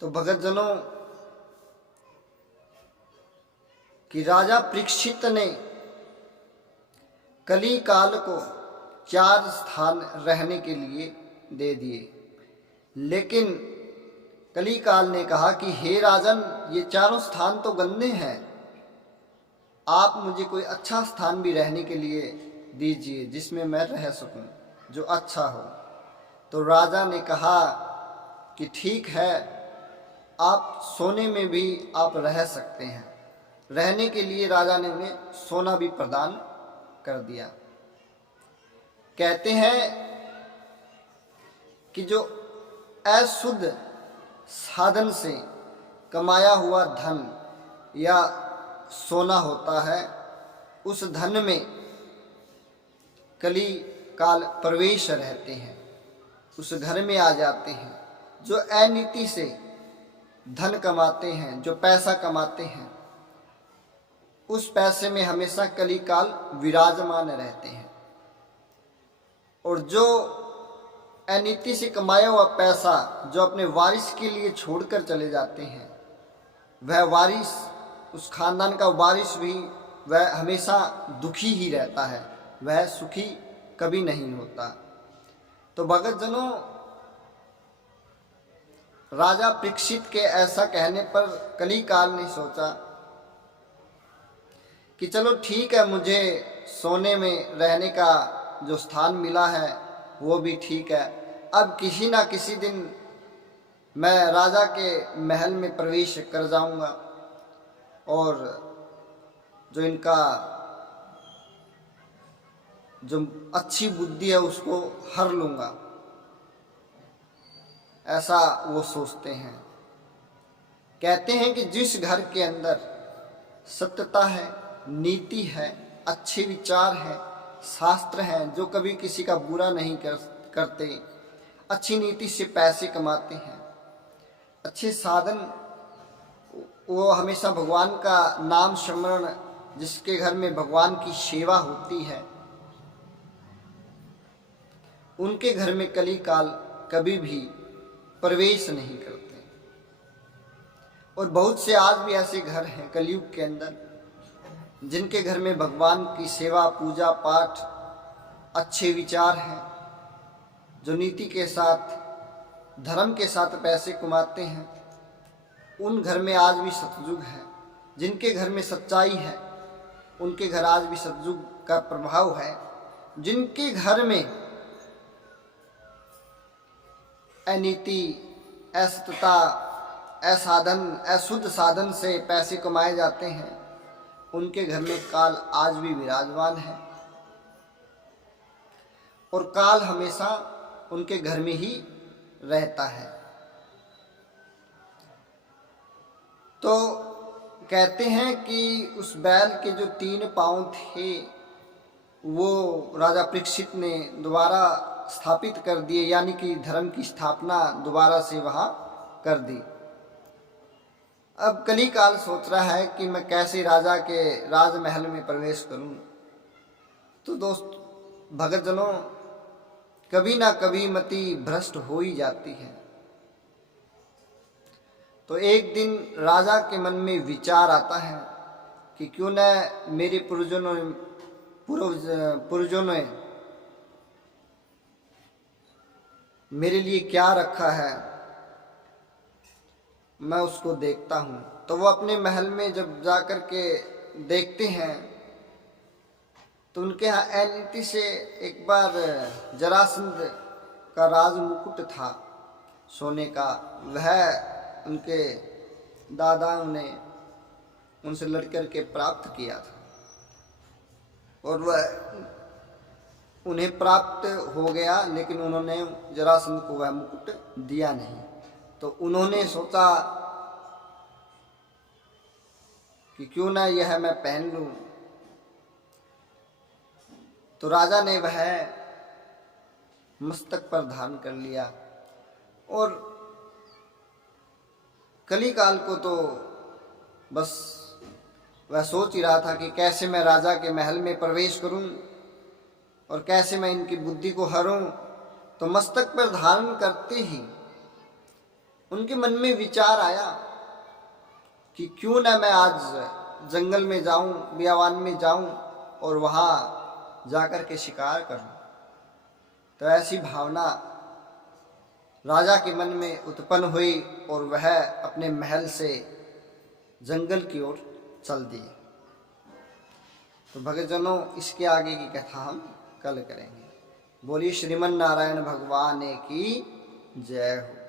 तो भगतजनों कि राजा परीक्षित ने कली काल को 4 स्थान रहने के लिए दे दिए, लेकिन कली काल ने कहा कि हे राजन, ये चारों स्थान तो गंदे हैं, आप मुझे कोई अच्छा स्थान भी रहने के लिए दीजिए जिसमें मैं रह सकूं, जो अच्छा हो। तो राजा ने कहा कि ठीक है, आप सोने में भी आप रह सकते हैं। रहने के लिए राजा ने उन्हें सोना भी प्रदान कर दिया। कहते हैं कि जो अशुद्ध साधन से कमाया हुआ धन या सोना होता है, उस धन में कली काल प्रवेश रहते हैं, उस घर में आ जाते हैं। जो अनीति से धन कमाते हैं, जो पैसा कमाते हैं, उस पैसे में हमेशा कली काल विराजमान रहते हैं। और जो अनीति से कमाया हुआ पैसा जो अपने वारिस के लिए छोड़कर चले जाते हैं, वह वारिस, उस खानदान का वारिस भी वह हमेशा दुखी ही रहता है, वह सुखी कभी नहीं होता। तो भगतजनों, राजा परीक्षित के ऐसा कहने पर कली काल ने सोचा कि चलो ठीक है, मुझे सोने में रहने का जो स्थान मिला है वो भी ठीक है। अब किसी ना किसी दिन मैं राजा के महल में प्रवेश कर जाऊंगा और जो इनका जो अच्छी बुद्धि है उसको हर लूंगा, ऐसा वो सोचते हैं। कहते हैं कि जिस घर के अंदर सत्यता है, नीति है, अच्छे विचार हैं, शास्त्र हैं, जो कभी किसी का बुरा नहीं करते, अच्छी नीति से पैसे कमाते हैं, अच्छे साधन, वो हमेशा भगवान का नाम स्मरण, जिसके घर में भगवान की सेवा होती है, उनके घर में कली काल कभी भी प्रवेश नहीं करते। और बहुत से आज भी ऐसे घर हैं कलयुग के अंदर जिनके घर में भगवान की सेवा, पूजा पाठ, अच्छे विचार हैं, जो नीति के साथ, धर्म के साथ पैसे कमाते हैं। उन घर में आज भी सतयुग है। जिनके घर में सच्चाई है उनके घर आज भी सतयुग का प्रभाव है। जिनके घर में अनीति, असत्यता, असाधन, अशुद्ध साधन से पैसे कमाए जाते हैं, उनके घर में काल आज भी विराजमान है और काल हमेशा उनके घर में ही रहता है। तो कहते हैं कि उस बैल के जो 3 पांव थे वो राजा परीक्षित ने दोबारा स्थापित कर दिए, यानी कि धर्म की स्थापना दोबारा से वहाँ कर दी। अब कली काल सोच रहा है कि मैं कैसे राजा के राजमहल में प्रवेश करूं। तो दोस्त भगतजनों, कभी ना कभी मति भ्रष्ट हो ही जाती है। तो एक दिन राजा के मन में विचार आता है कि क्यों न मेरे पूर्वजों ने मेरे लिए क्या रखा है, मैं उसको देखता हूँ। तो वो अपने महल में जब जाकर के देखते हैं तो उनके यहाँ अनीति से एक बार जरासंध का राज मुकुट था सोने का, वह उनके दादाओं ने उनसे लड़कर के प्राप्त किया था और वह उन्हें प्राप्त हो गया, लेकिन उन्होंने जरासंध को वह मुकुट दिया नहीं। तो उन्होंने सोचा कि क्यों ना यह मैं पहन लूं। तो राजा ने वह मस्तक पर धारण कर लिया और कली काल को तो बस वह सोच ही रहा था कि कैसे मैं राजा के महल में प्रवेश करूं और कैसे मैं इनकी बुद्धि को हरूं। तो मस्तक पर धारण करते ही उनके मन में विचार आया कि क्यों ना मैं आज जंगल में जाऊं, बियावान में जाऊं और वहाँ जाकर के शिकार करूं। तो ऐसी भावना राजा के मन में उत्पन्न हुई और वह अपने महल से जंगल की ओर चल दिए। तो भक्तजनों, इसके आगे की कथा हम कल करेंगे। बोलिए श्रीमन नारायण भगवान की जय हो।